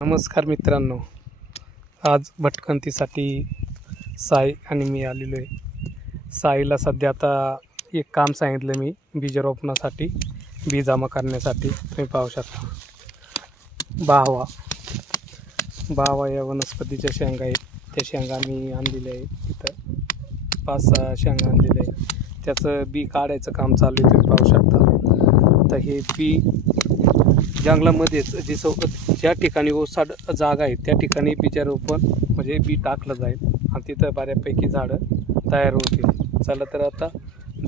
नमस्कार मित्रांनो, आज भटकंतीसाठी साई आणि मी आलेलो आहे। साईला सध्या आता एक काम सांगितलं मी बीज रोपणासाठी, बी जमा करण्यासाठी। तुम्ही पाहू शकता बाहवा या वनस्पतीच्या शेंगा आहेत। त्या शेंगा मी आणलेल्या आहेत। इथं 5-6 शेंगा आणलेल्या आहेत। त्याचं बी काढायचं काम चालू आहे, तुम्ही पाहू शकता। तर हे बी जंगलामध्येच ज्या ठिकाणी ओसाड जागा आहे त्या ठिकाणी बीजारोपण म्हणजे बी टाकलं जाईल आणि तिथं बऱ्यापैकी झाडं तयार होतील। चला तर आता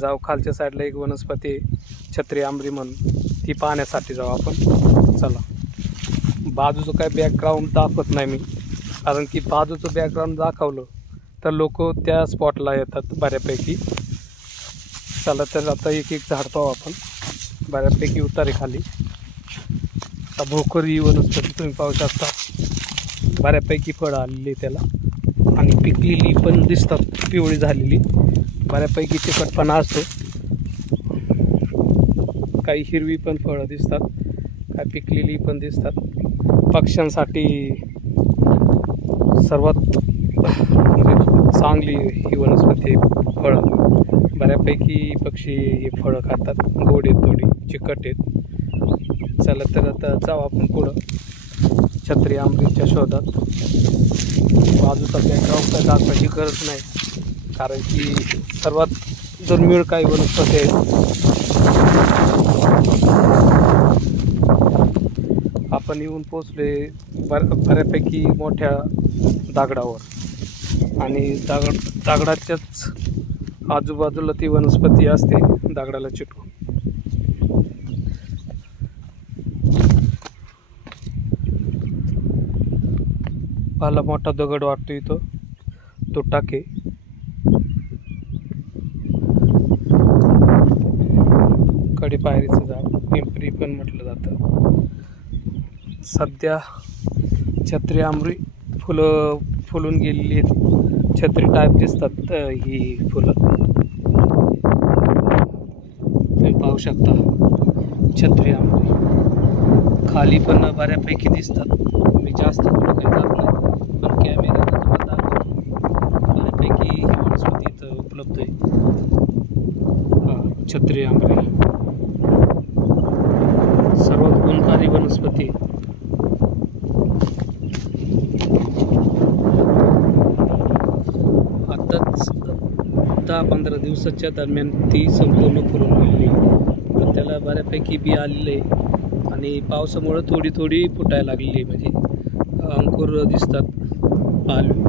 जाऊ, खालच्या साईडला एक वनस्पती आहे छत्री आंबरी म्हणून, ती पाहण्यासाठी जाऊ आपण। चला, बाजूचं काय बॅकग्राऊंड दाखवत नाही मी, कारण की बाजूचं बॅकग्राऊंड दाखवलं तर लोक त्या स्पॉटला येतात बऱ्यापैकी। चला तर आता एक एक झाड पाहू आपण। बऱ्यापैकी उतारे खाली भोकर ही वनस्पती तुम्ही पाहू शकता। बऱ्यापैकी फळं आलेली त्याला आणि पिकलेली पण दिसतात, पिवळी झालेली। बऱ्यापैकी तिखटपणा असतो, काही हिरवी पण फळं दिसतात, काही पिकलेली पण दिसतात। पक्ष्यांसाठी सर्वात म्हणजे चांगली ही वनस्पती फळं। बऱ्यापैकी पक्षी हे फळं खातात, गोड आहेत, थोडी चिकट आहेत। चला तर आता जाऊ आपण पुढं छत्री आंबरीच्या शोधात। बाजूचा बॅकग्राऊंड काय दाखवायची गरज नाही, कारण की सर्वात दुर्मिळ काही वनस्पती आहेत। आपण येऊन पोचले बऱ्यापैकी मोठ्या दगडावर, आणि दगडाच्याच आजूबाजूला ती वनस्पती असते, दगडाला चिटकून। पाला मोठा दगड वाटतो इथं, तो टाके। कडे पायरीचं झाड, पिंपरी पण म्हटलं जातं। सध्या छत्री आंबरी फुलून गेलेली आहेत, छत्री टाईप दिसतात ही फुलं, तुम्ही पाहू शकता। छत्री आंबरी खाली पण बऱ्यापैकी दिसतात। मी जास्त फुलं काही दाखवलं पण कॅमेऱ्यात तुम्हाला दाखवतो। बऱ्यापैकी ही वनस्पती इथं उपलब्ध आहे, छत्री आंबरी सर्वात गुणकारी वनस्पती। आताच 10-15 दिवसाच्या दरम्यान ती संपूर्ण फुलून गेली, पण त्याला बऱ्यापैकी बी आलेले आणि पावसामुळे थोडी फुटायला लागलेली, म्हणजे अंकुर दिसतात, पालवी।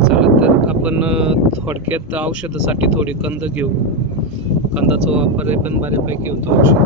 चला तर आपण थोडक्यात औषधासाठी थोडी कंद घेऊ। कंदाचा वापर पण बऱ्यापैकी होतो औषध।